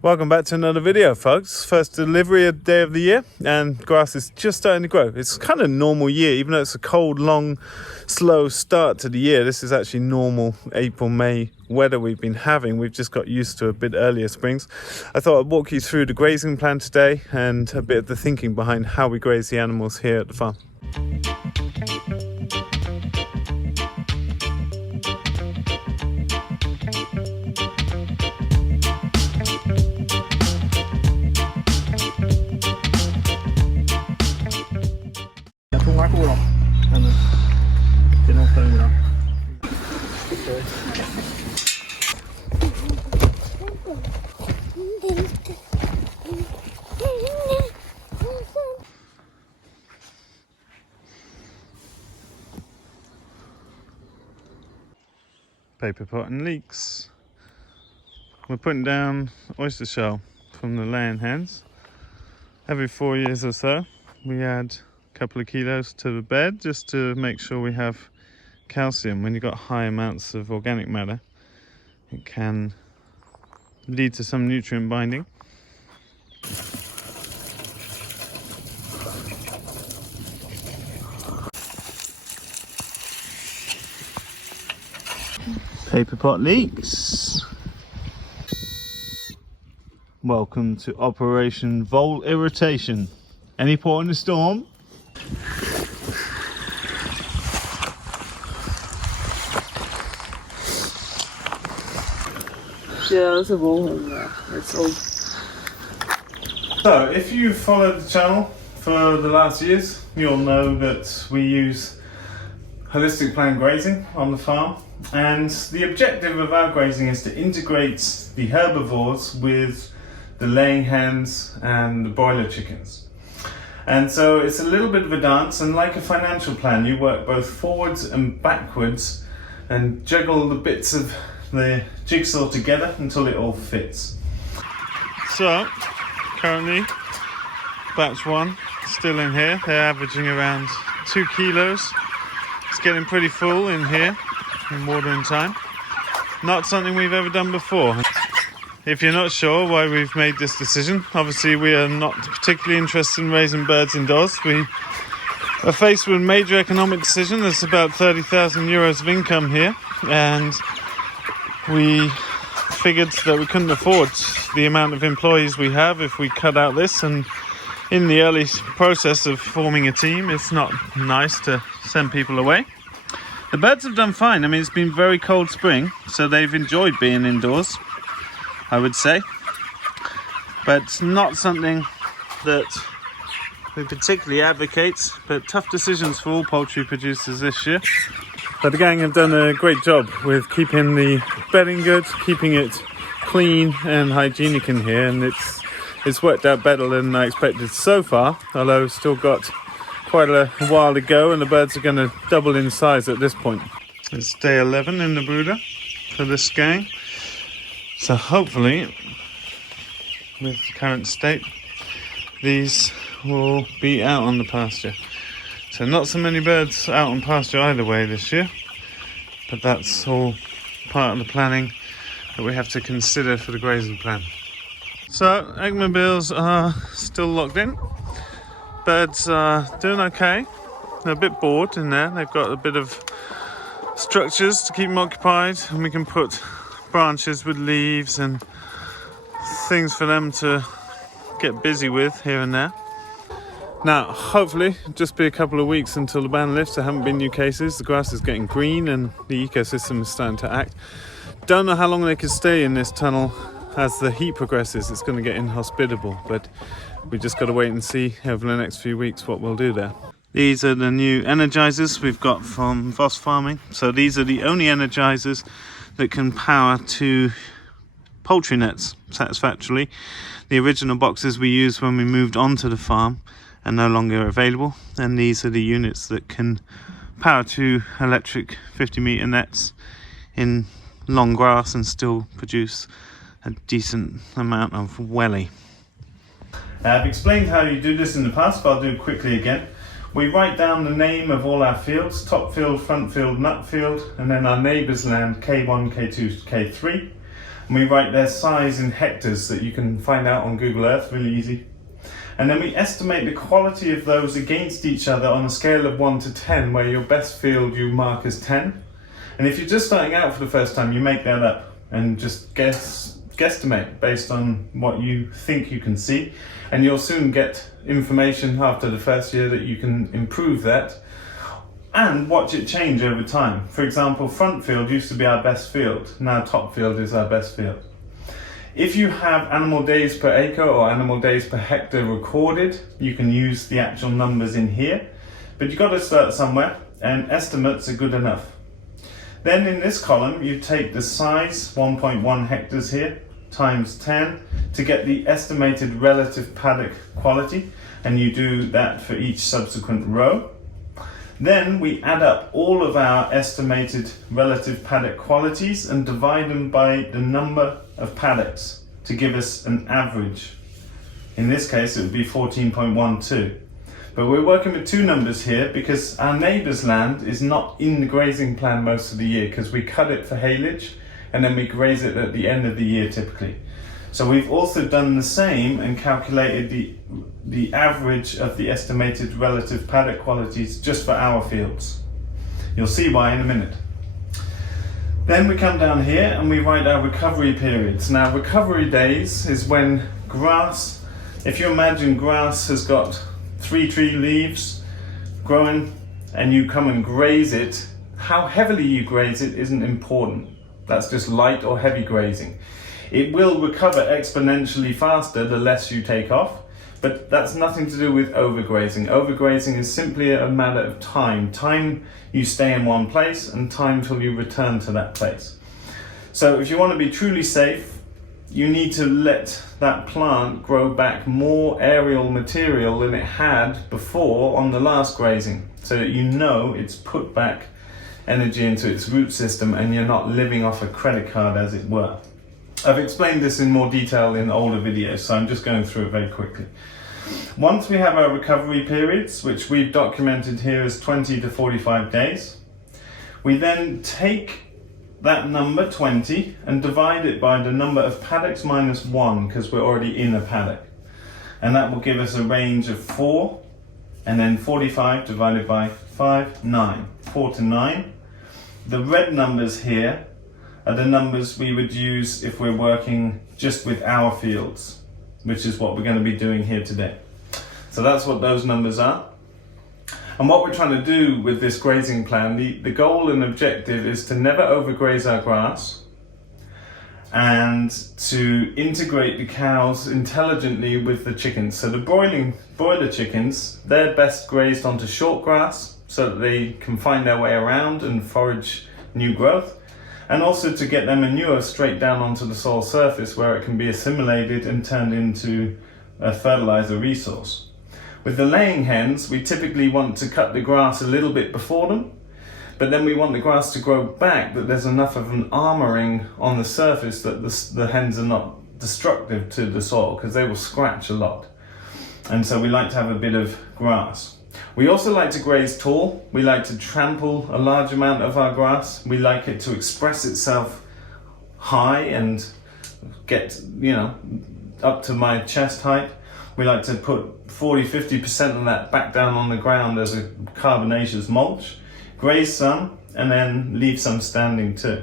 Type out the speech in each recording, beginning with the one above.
Welcome back to another video, folks. First delivery day of the year, and grass is just starting to grow. It's kind of normal year, even though it's a cold, long, slow start to the year. This is actually normal April, May weather we've been having. We've just got used to a bit earlier springs. I thought I'd walk you through the grazing plan today and a bit of the thinking behind how we graze the animals here at the farm. Paper pot and leeks. We're putting down oyster shell from the laying hens. Every 4 years or so we add a couple of kilos to the bed just to make sure we have calcium. When you've got high amounts of organic matter, it can lead to some nutrient binding. Paper pot leaks. Welcome to Operation Vole Irritation. Any port in the storm? Yeah, there's a vole in there. It's old. So, if you've followed the channel for the last years, you'll know that we use holistic plan grazing on the farm. And the objective of our grazing is to integrate the herbivores with the laying hens and the broiler chickens. And so it's a little bit of a dance, and like a financial plan, you work both forwards and backwards and juggle the bits of the jigsaw together until it all fits. So, currently, batch one still in here. They're averaging around 2 kilos. It's getting pretty full in here in watering time. Not something we've ever done before. If you're not sure why we've made this decision, obviously we are not particularly interested in raising birds indoors. We are faced with a major economic decision. There's about 30,000 euros of income here, and we figured that we couldn't afford the amount of employees we have if we cut out this. And in the early process of forming a team, it's not nice to send people away. The birds have done fine. I mean, it's been very cold spring, so they've enjoyed being indoors, I would say. But it's not something that we particularly advocate, but tough decisions for all poultry producers this year. But the gang have done a great job with keeping the bedding good, keeping it clean and hygienic in here, and it's worked out better than I expected so far, although we've still got quite a while to go, and the birds are going to double in size at this point. It's day 11 in the brooder for this gang, so hopefully with the current state these will be out on the pasture. So not so many birds out on pasture either way this year, but that's all part of the planning that we have to consider for the grazing plan. So egg mobiles are still locked in. Birds are doing okay. They're a bit bored in there. They've got a bit of structures to keep them occupied, and we can put branches with leaves and things for them to get busy with here and there. Now, hopefully, just be a couple of weeks until the ban lifts. There haven't been new cases. The grass is getting green and the ecosystem is starting to act. Don't know how long they can stay in this tunnel. As the heat progresses, it's going to get inhospitable, but we just got to wait and see over the next few weeks what we'll do there. These are the new energizers we've got from Voss Farming. So these are the only energizers that can power to poultry nets satisfactorily. The original boxes we used when we moved onto the farm are no longer available, and these are the units that can power to electric 50-meter nets in long grass and still produce a decent amount of welly. I've explained how you do this in the past, but I'll do it quickly again. We write down the name of all our fields: top field, front field, nut field, and then our neighbour's land, K1, K2, K3. And we write their size in hectares that you can find out on Google Earth, really easy. And then we estimate the quality of those against each other on a scale of 1 to 10, where your best field you mark as 10. And if you're just starting out for the first time, you make that up and just guesstimate based on what you think you can see. And you'll soon get information after the first year that you can improve that and watch it change over time. For example, front field used to be our best field. Now top field is our best field. If you have animal days per acre or animal days per hectare recorded, you can use the actual numbers in here. But you've got to start somewhere, and estimates are good enough. Then in this column, you take the size, 1.1 hectares here, times 10 to get the estimated relative paddock quality, and you do that for each subsequent row. Then we add up all of our estimated relative paddock qualities and divide them by the number of paddocks to give us an average. In this case it would be 14.12. But we're working with two numbers here because our neighbour's land is not in the grazing plan most of the year, because we cut it for haylage and then we graze it at the end of the year typically. So we've also done the same and calculated the average of the estimated relative paddock qualities just for our fields. You'll see why in a minute. Then we come down here and we write our recovery periods. Now recovery days is when grass, if you imagine grass has got 3 tree leaves growing and you come and graze it, how heavily you graze it isn't important. That's just light or heavy grazing. It will recover exponentially faster the less you take off, but that's nothing to do with overgrazing. Overgrazing is simply a matter of time. Time you stay in one place and time till you return to that place. So if you want to be truly safe, you need to let that plant grow back more aerial material than it had before on the last grazing, so that you know it's put back energy into its root system and you're not living off a credit card, as it were. I've explained this in more detail in older videos, so I'm just going through it very quickly. Once we have our recovery periods, which we've documented here as 20 to 45 days, we then take that number 20 and divide it by the number of paddocks minus 1, because we're already in a paddock. And that will give us a range of 4, and then 45 divided by 5, 9. 4 to 9. The red numbers here are the numbers we would use if we're working just with our fields, which is what we're going to be doing here today. So that's what those numbers are. And what we're trying to do with this grazing plan, the goal and objective is to never overgraze our grass and to integrate the cows intelligently with the chickens. So the broiler chickens, they're best grazed onto short grass so that they can find their way around and forage new growth, and also to get their manure straight down onto the soil surface where it can be assimilated and turned into a fertilizer resource. With the laying hens, we typically want to cut the grass a little bit before them, but then we want the grass to grow back that there's enough of an armoring on the surface that the hens are not destructive to the soil, because they will scratch a lot. And so we like to have a bit of grass. We also like to graze tall. We like to trample a large amount of our grass. We like it to express itself high and get, up to my chest height. We like to put 40-50% of that back down on the ground as a carbonaceous mulch, graze some, and then leave some standing too.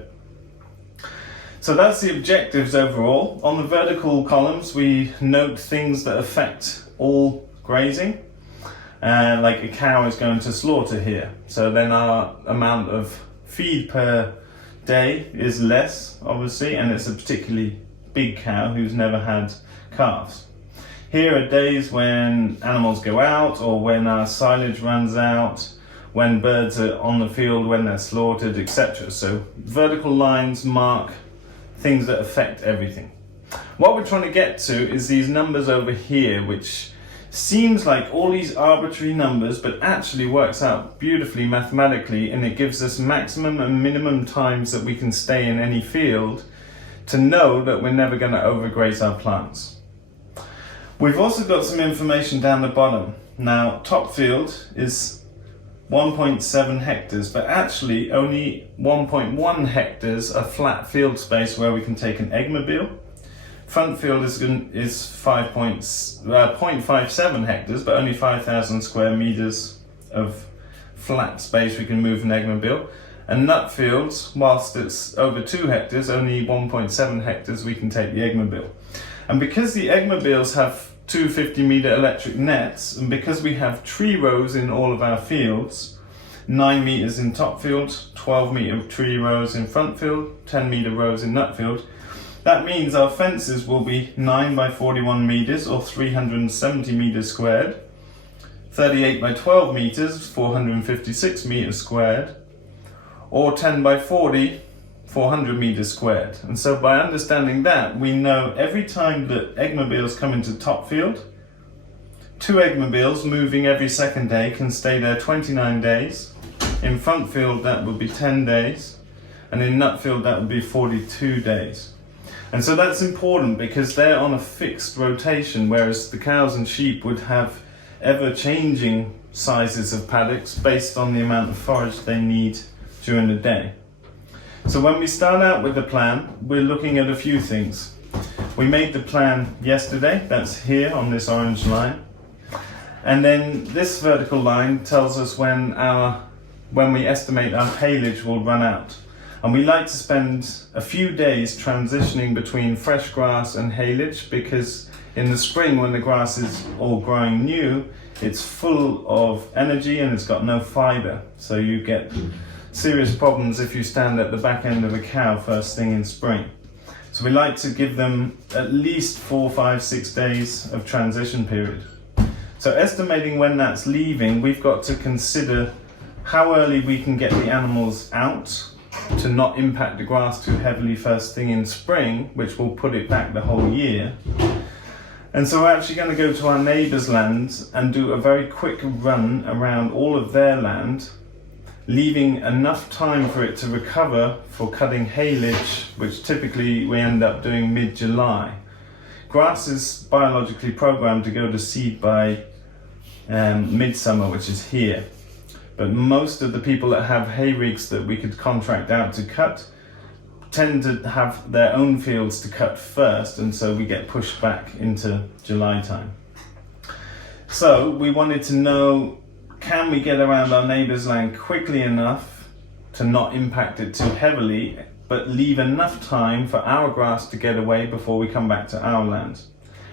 So that's the objectives overall. On the vertical columns, we note things that affect all grazing. Like a cow is going to slaughter here. So then our amount of feed per day is less, obviously, and it's a particularly big cow who's never had calves. Here are days when animals go out, or when our silage runs out, when birds are on the field, when they're slaughtered, etc. So vertical lines mark things that affect everything. What we're trying to get to is these numbers over here, which seems like all these arbitrary numbers, but actually works out beautifully mathematically, and it gives us maximum and minimum times that we can stay in any field to know that we're never going to overgraze our plants. We've also got some information down the bottom. Now, top field is 1.7 hectares, but actually only 1.1 hectares are flat field space where we can take an eggmobile. Front field is 0.57 hectares, but only 5,000 square meters of flat space we can move an eggmobile. And nut fields, whilst it's over 2 hectares, only 1.7 hectares we can take the eggmobile. And because the eggmobiles have two 50-meter electric nets, and because we have tree rows in all of our fields, 9 meters in top field, 12-meter tree rows in front field, 10-meter rows in nut field, that means our fences will be 9 by 41 meters or 370 meters squared, 38 by 12 meters, 456 meters squared, or 10 by 40, 400 meters squared. And so by understanding that, we know every time that eggmobiles come into top field, 2 eggmobiles moving every second day can stay there 29 days. In front field that would be 10 days, and in nut field that would be 42 days. And so that's important because they're on a fixed rotation, whereas the cows and sheep would have ever-changing sizes of paddocks based on the amount of forage they need during the day. So when we start out with the plan, we're looking at a few things. We made the plan yesterday, that's here on this orange line. And then this vertical line tells us when we estimate our haylage will run out. And we like to spend a few days transitioning between fresh grass and haylage, because in the spring when the grass is all growing new, it's full of energy and it's got no fiber. So you get serious problems if you stand at the back end of a cow first thing in spring. So we like to give them at least 4, 5, 6 days of transition period. So estimating when that's leaving, we've got to consider how early we can get the animals out to not impact the grass too heavily first thing in spring, which will put it back the whole year. And so we're actually going to go to our neighbours' land and do a very quick run around all of their land, leaving enough time for it to recover for cutting haylage, which typically we end up doing mid-July. Grass is biologically programmed to go to seed by midsummer, which is here. But most of the people that have hay rigs that we could contract out to cut tend to have their own fields to cut first, and so we get pushed back into July time. So we wanted to know, can we get around our neighbour's land quickly enough to not impact it too heavily, but leave enough time for our grass to get away before we come back to our land?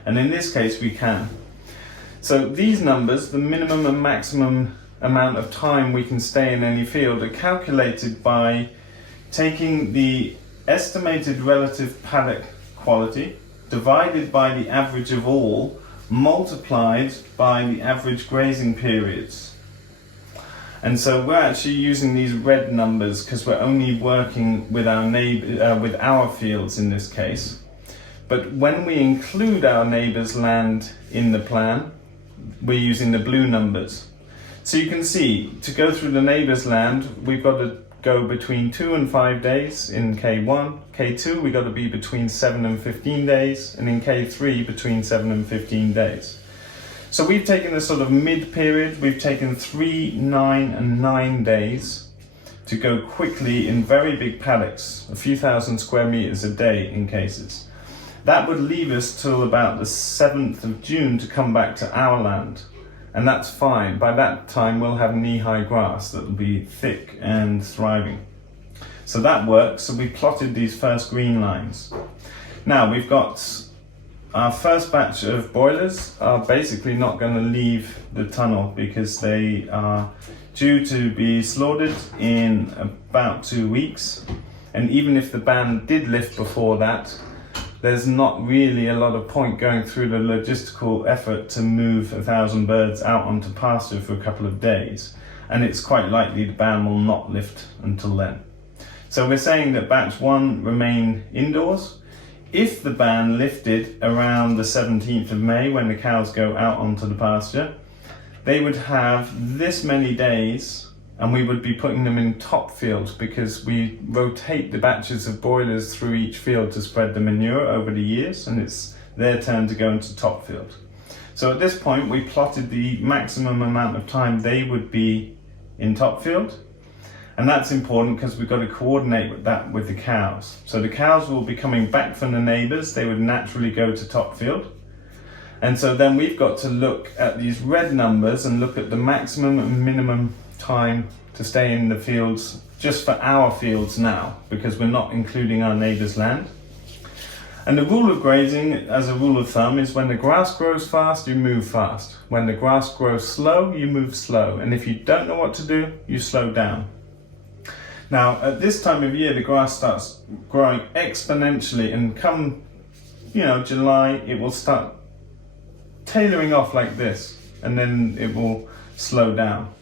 And in this case we can. So these numbers, the minimum and maximum amount of time we can stay in any field, are calculated by taking the estimated relative paddock quality divided by the average of all, multiplied by the average grazing periods. And so we're actually using these red numbers because we're only working with with our fields in this case. But when we include our neighbour's land in the plan, we're using the blue numbers. So you can see, to go through the neighbour's land, we've got to go between 2 and 5 days in K1. K2, we've got to be between 7 and 15 days, and in K3, between 7 and 15 days. So we've taken a sort of mid-period, we've taken 3, 9 and 9 days to go quickly in very big paddocks, a few thousand square meters a day in cases. That would leave us till about the 7th of June to come back to our land. And that's fine. By that time we'll have knee-high grass that will be thick and thriving. So that works. So we plotted these first green lines. Now we've got our first batch of broilers are basically not going to leave the tunnel because they are due to be slaughtered in about 2 weeks. And even if the ban did lift before that, there's not really a lot of point going through the logistical effort to move 1,000 birds out onto pasture for a couple of days. And it's quite likely the ban will not lift until then. So we're saying that batch 1 remain indoors. If the ban lifted around the 17th of May, when the cows go out onto the pasture, they would have this many days, and we would be putting them in top fields because we rotate the batches of broilers through each field to spread the manure over the years, and it's their turn to go into top field. So at this point we plotted the maximum amount of time they would be in top field. And that's important because we've got to coordinate with that with the cows. So the cows will be coming back from the neighbours, they would naturally go to top field. And so then we've got to look at these red numbers and look at the maximum and minimum time to stay in the fields just for our fields now, because we're not including our neighbour's land. And the rule of grazing, as a rule of thumb, is when the grass grows fast, you move fast. When the grass grows slow, you move slow. And if you don't know what to do, you slow down. Now, at this time of year, the grass starts growing exponentially, and come, July, it will start tailoring off like this, and then it will slow down.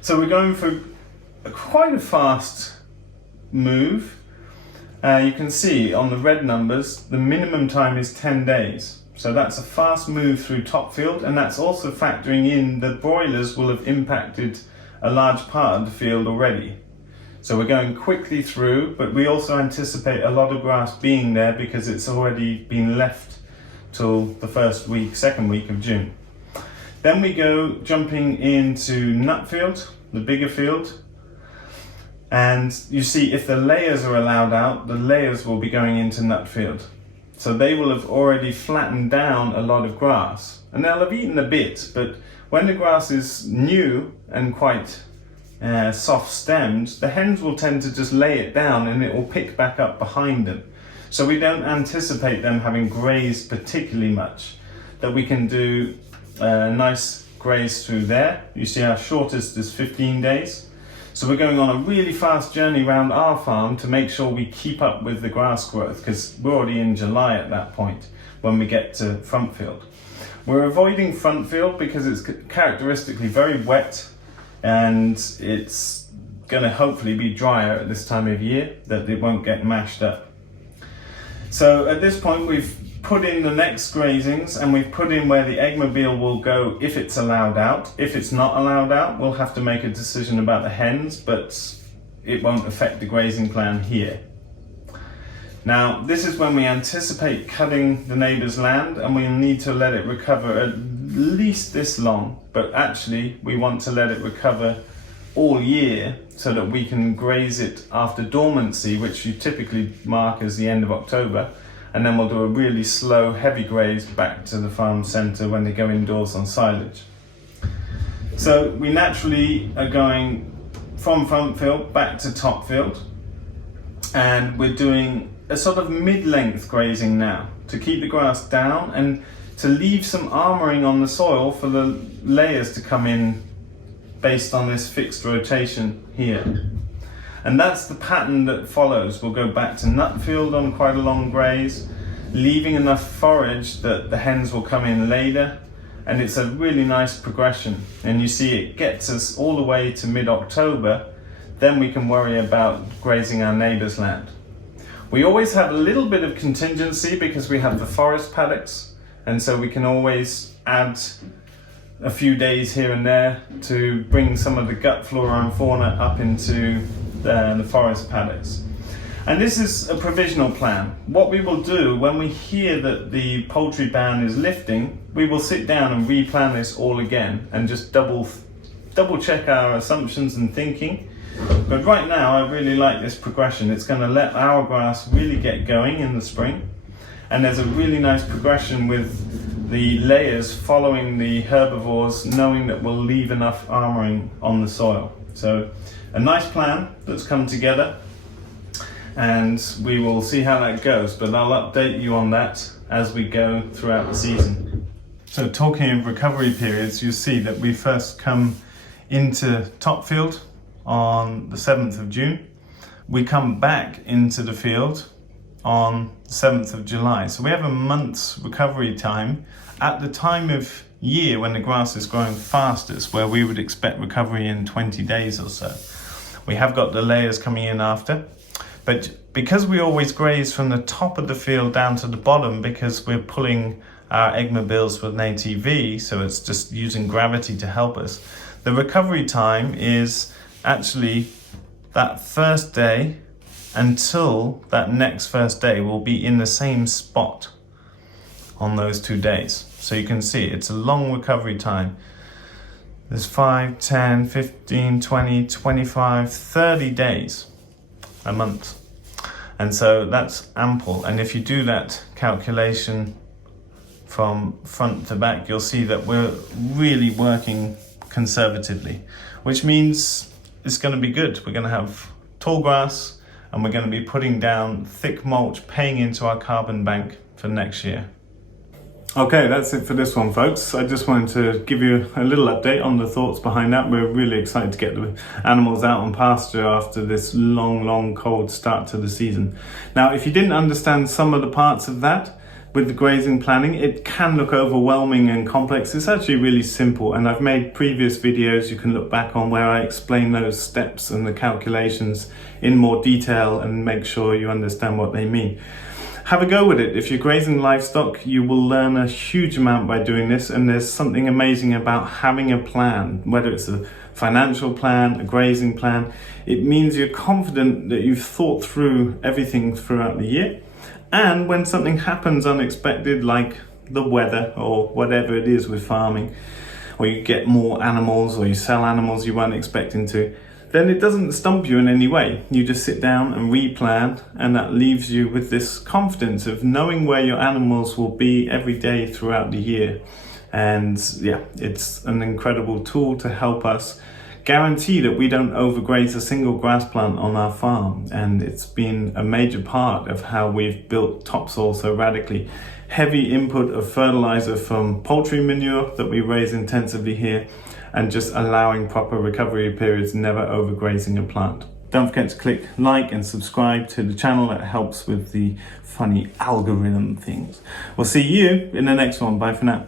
So we're going for quite a fast move. You can see on the red numbers, the minimum time is 10 days. So that's a fast move through top field, and that's also factoring in the broilers will have impacted a large part of the field already. So we're going quickly through, but we also anticipate a lot of grass being there because it's already been left till the second week of June. Then we go jumping into nut field, the bigger field. And you see if the layers are allowed out, the layers will be going into nut field. So they will have already flattened down a lot of grass. And they'll have eaten a bit, but when the grass is new and quite soft stemmed, the hens will tend to just lay it down and it will pick back up behind them. So we don't anticipate them having grazed particularly much. That we can do a nice graze through there. You see our shortest is 15 days. So we're going on a really fast journey around our farm to make sure we keep up with the grass growth, because we're already in July at that point when we get to front field. We're avoiding front field because it's characteristically very wet, and it's going to hopefully be drier at this time of year, that it won't get mashed up. So at this point we've put in the next grazings, and we've put in where the eggmobile will go if it's allowed out. If it's not allowed out, we'll have to make a decision about the hens, but it won't affect the grazing plan here. Now, this is when we anticipate cutting the neighbour's land, and we'll need to let it recover at least this long, but actually we want to let it recover all year so that we can graze it after dormancy, which you typically mark as the end of October, and then we'll do a really slow, heavy graze back to the farm centre when they go indoors on silage. So we naturally are going from front field back to top field, and we're doing a sort of mid-length grazing now to keep the grass down and to leave some armouring on the soil for the layers to come in based on this fixed rotation here. And that's the pattern that follows. We'll go back to nut field on quite a long graze, leaving enough forage that the hens will come in later, and it's a really nice progression. And you see it gets us all the way to mid-October, then we can worry about grazing our neighbour's land. We always have a little bit of contingency because we have the forest paddocks, and so we can always add a few days here and there to bring some of the gut flora and fauna up into the forest paddocks. And this is a provisional plan. What we will do when we hear that the poultry ban is lifting, we will sit down and replan this all again and just double check our assumptions and thinking. But right now I really like this progression. It's going to let our grass really get going in the spring, and there's a really nice progression with the layers following the herbivores, knowing that we'll leave enough armouring on the soil. So a nice plan that's come together, and we will see how that goes, but I'll update you on that as we go throughout the season. So talking of recovery periods, you see that we first come into top field on the 7th of June. We come back into the field on the 7th of July. So we have a month's recovery time at the time of year when the grass is growing fastest, where we would expect recovery in 20 days or so. We have got the layers coming in after, but because we always graze from the top of the field down to the bottom, because we're pulling our eggmobiles with an ATV, so it's just using gravity to help us, the recovery time is actually that first day until that next first day. Will be in the same spot on those 2 days. So you can see it's a long recovery time. There's 5, 10, 15, 20, 25, 30 days a month. And so that's ample. And if you do that calculation from front to back, you'll see that we're really working conservatively, which means it's going to be good. We're going to have tall grass and we're going to be putting down thick mulch, paying into our carbon bank for next year. Okay, that's it for this one, folks. I just wanted to give you a little update on the thoughts behind that. We're really excited to get the animals out on pasture after this long, cold start to the season. Now, if you didn't understand some of the parts of that, with the grazing planning, it can look overwhelming and complex. It's actually really simple, and I've made previous videos you can look back on where I explain those steps and the calculations in more detail and make sure you understand what they mean. Have a go with it. If you're grazing livestock, you will learn a huge amount by doing this, and there's something amazing about having a plan, whether it's a financial plan, a grazing plan. It means you're confident that you've thought through everything throughout the year. And when something happens unexpected, like the weather or whatever it is with farming, or you get more animals or you sell animals you weren't expecting to, then it doesn't stump you in any way. You just sit down and replan, and that leaves you with this confidence of knowing where your animals will be every day throughout the year. And yeah, it's an incredible tool to help us guarantee that we don't overgraze a single grass plant on our farm. And it's been a major part of how we've built topsoil so radically. Heavy input of fertilizer from poultry manure that we raise intensively here, and just allowing proper recovery periods, never overgrazing a plant. Don't forget to click like and subscribe to the channel. That helps with the funny algorithm things. We'll see you in the next one. Bye for now.